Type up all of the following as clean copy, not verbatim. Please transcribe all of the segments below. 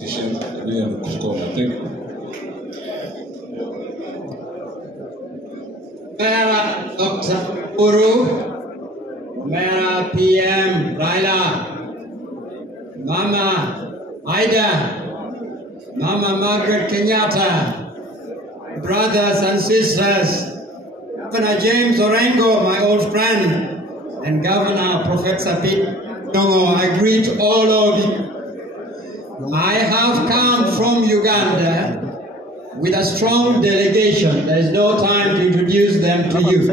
Dr. Uhuru, Mera PM Raila, Mama Ida, Mama Margaret Kenyatta, brothers and sisters, Governor James Orengo, my old friend, and Governor Professor Pete Nongo, I greet all of you. I have come from Uganda with a strong delegation. There is no time to introduce them to you.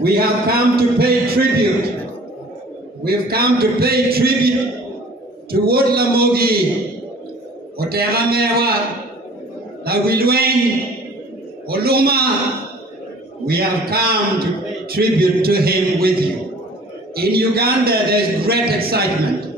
We have come to pay tribute. We have come to pay tribute to Wodlamogi, Oteramewa, Lawilwen, Oluma. We have come to pay tribute to him with you. In Uganda, there's great excitement.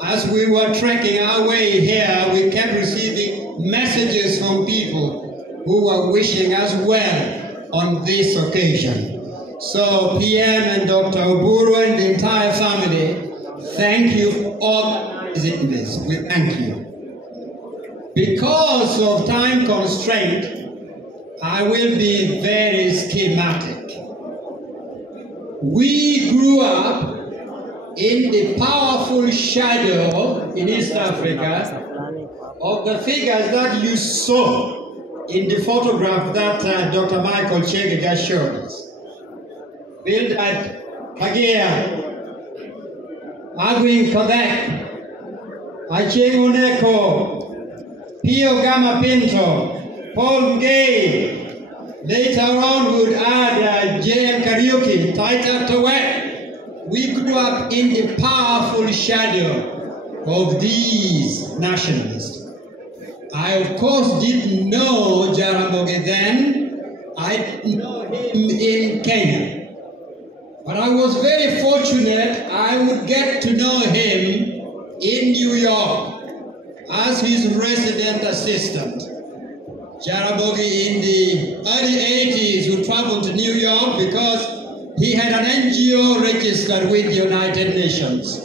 As we were trekking our way here, we kept receiving messages from people who were wishing us well on this occasion. So PM and Dr. Uhuru and the entire family, thank you for organizing this. We thank you. Because of time constraint, I will be very schematic. We grew up in the powerful shadow in East Africa of the figures that you saw in the photograph that Dr. Michael Chege just showed us. Bildad Kagea, Agwin Quebec, Acheng Uneko, Pio Gama Pinto, Paul Gay. Later on we would add J.M. Kariuki, Taita Towet. We grew up in the powerful shadow of these nationalists. I, of course, didn't know Jaramogi then. I didn't know him in Kenya. But I was very fortunate I would get to know him in New York as his resident assistant. Jaramogi in the early 80s would travel to New York because he had an NGO registered with the United Nations,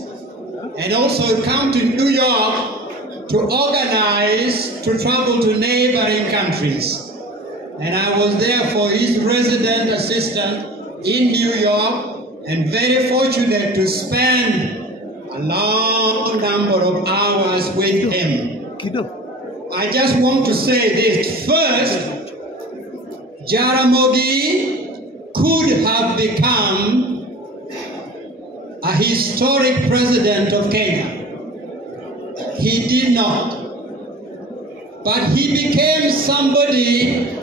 and also come to New York to organize to travel to neighboring countries. And I was therefore his resident assistant in New York, and very fortunate to spend a long number of hours with him. I just want to say this. First, Jaramogi could have become a historic president of Kenya. He did not. But he became somebody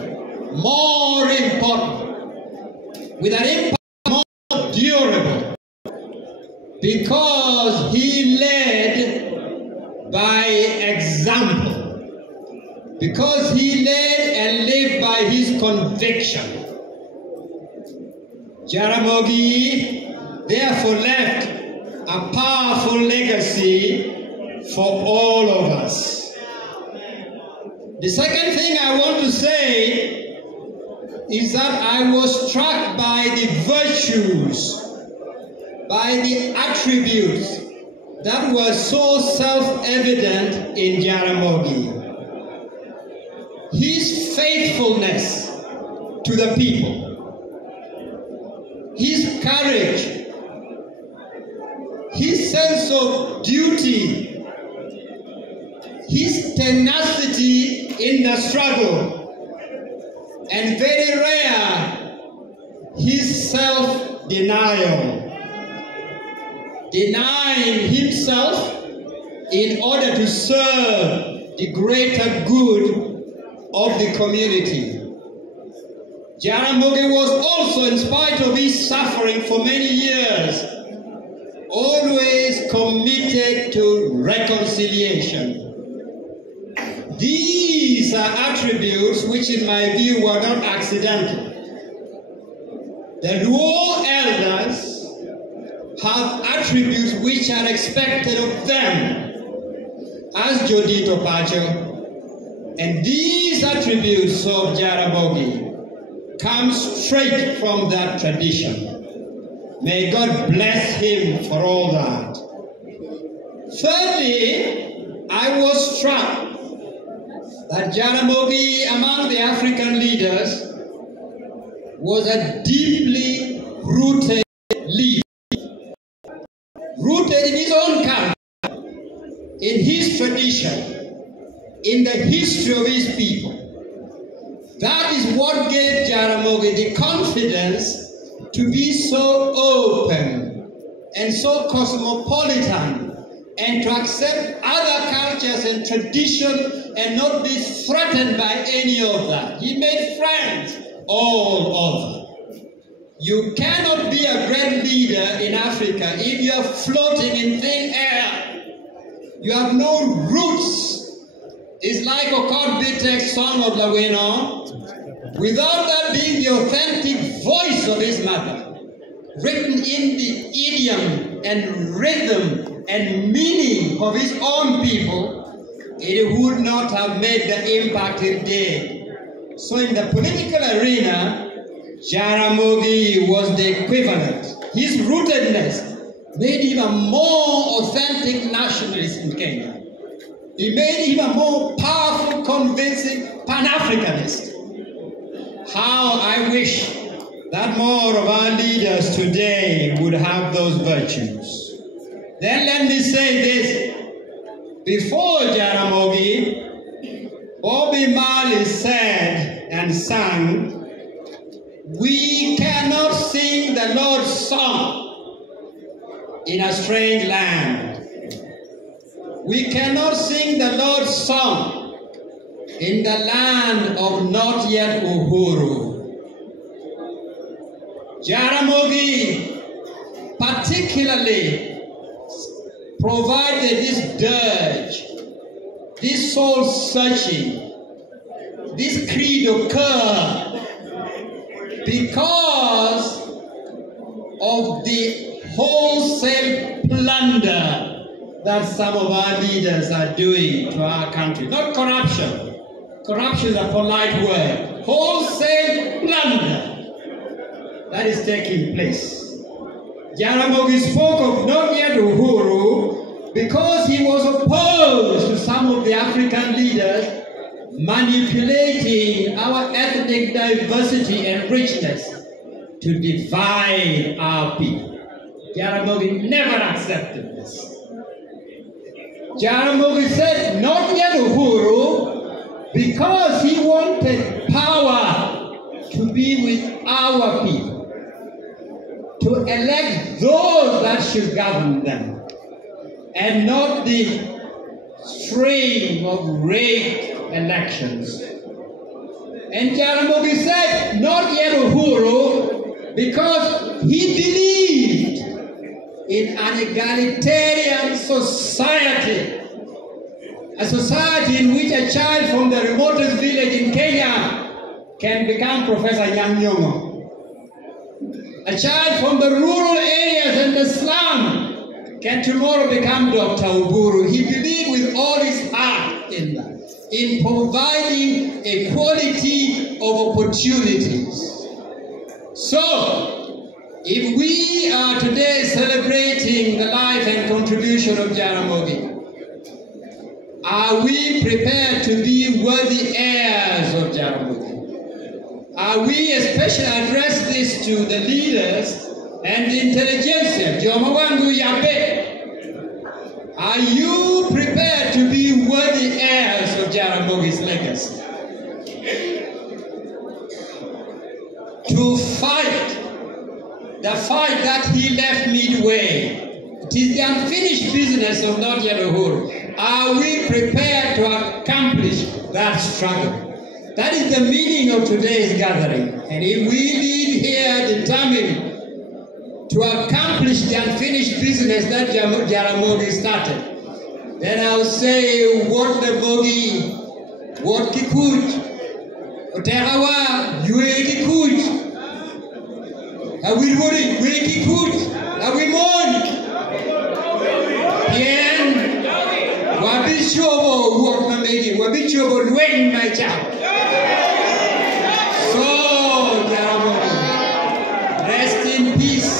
more important, with an impact more durable, because he led by example, because he led and lived by his conviction. Jaramogi therefore left a powerful legacy for all of us. The second thing I want to say is that I was struck by the virtues, by the attributes that were so self-evident in Jaramogi. His faithfulness to the people, his courage, his sense of duty, his tenacity in the struggle, and very rare, his self-denial. Denying himself in order to serve the greater good of the community. Jaramogi was also, in spite of his suffering for many years, always committed to reconciliation. These are attributes which, in my view, were not accidental. The Luo elders have attributes which are expected of them as Jodito Pacho. And these attributes of Jaramogi come straight from that tradition. May God bless him for all that. Thirdly, I was that Jaramogi, among the African leaders, was a deeply rooted leader, rooted in his own country, in his tradition, in the history of his people. That is what gave Jaramogi the confidence to be so open and so cosmopolitan, and to accept other cultures and traditions and not be threatened by any of that. He made friends all over. You cannot be a great leader in Africa if you are floating in thin air. You have no roots. It's like Okot Bitek's song of Laweno, without that being the authentic voice of his mother, written in the idiom and rhythm and meaning of his own people, it would not have made the impact it did. So in the political arena, Jaramogi was the equivalent. His rootedness made him a more authentic nationalist in Kenya. He made him a more powerful, convincing Pan-Africanist. How I wish that more of our leaders today would have those virtues. Then let me say this. Before Jaramogi, Bobby Marley said and sang, "We cannot sing the Lord's song in a strange land. We cannot sing the Lord's song in the land of not yet Uhuru." Jaramogi particularly provided this dirge, this soul-searching, this credo cœur, because of the wholesale plunder that some of our leaders are doing to our country. Not corruption. Corruption is a polite word. Wholesale plunder that is taking place. Jaramogi spoke of not yet Uhuru because he was opposed to some of the African leaders manipulating our ethnic diversity and richness to divide our people. Jaramogi never accepted this. Jaramogi said, not yet Uhuru, because he wanted power to be with our people, to elect those that should govern them, and not the string of rigged elections. And Jaramogi said, not yet Uhuru, because he believed in an egalitarian society, a society in which a child from the remotest village in Kenya can become Professor Nyang'nyong'o. A child from the rural areas and the slum can tomorrow become Dr. Uhuru. He believed with all his heart in that, in providing equality of opportunities. So, if we are today celebrating the life and contribution of Jaramogi, are we prepared to be worthy heirs of Jaramogi? Are we especially address this to the leaders and the intelligentsia? Are you prepared to be worthy heirs of Jaramogi's legacy? To fight the fight that he left midway. It is the unfinished business of not yet Uhuru. Are we prepared to accomplish that struggle? That is the meaning of today's gathering. And if we leave here determined to accomplish the unfinished business that Jaramogi started, then I'll say, what the bogi, what kikuj, oterawa, yue kikuj, we wori, we kikuj, we mon. Bien, wabichobo, what my lady, wabichobo, luen my child. So, Jaramogi, rest in peace.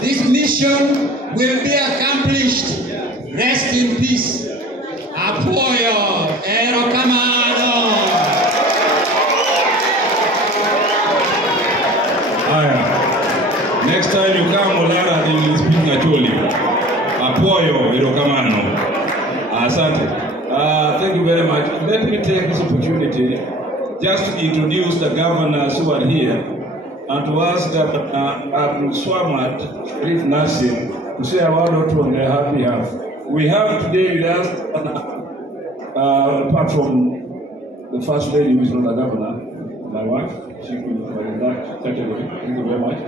This mission will be accomplished. Rest in peace. Apoyo, Ero Kamano. you come Olara and you speak naturally. Apoyo, Irokamano. Asante. Thank you very much. Let me take this opportunity just to introduce the governors who are here and to ask Governor Abdul Swamad Sharif Nassim to say a word or two on their behalf. We have today with us, apart from the First Lady, who is not a governor, my wife, she will be in that category. Thank you very much.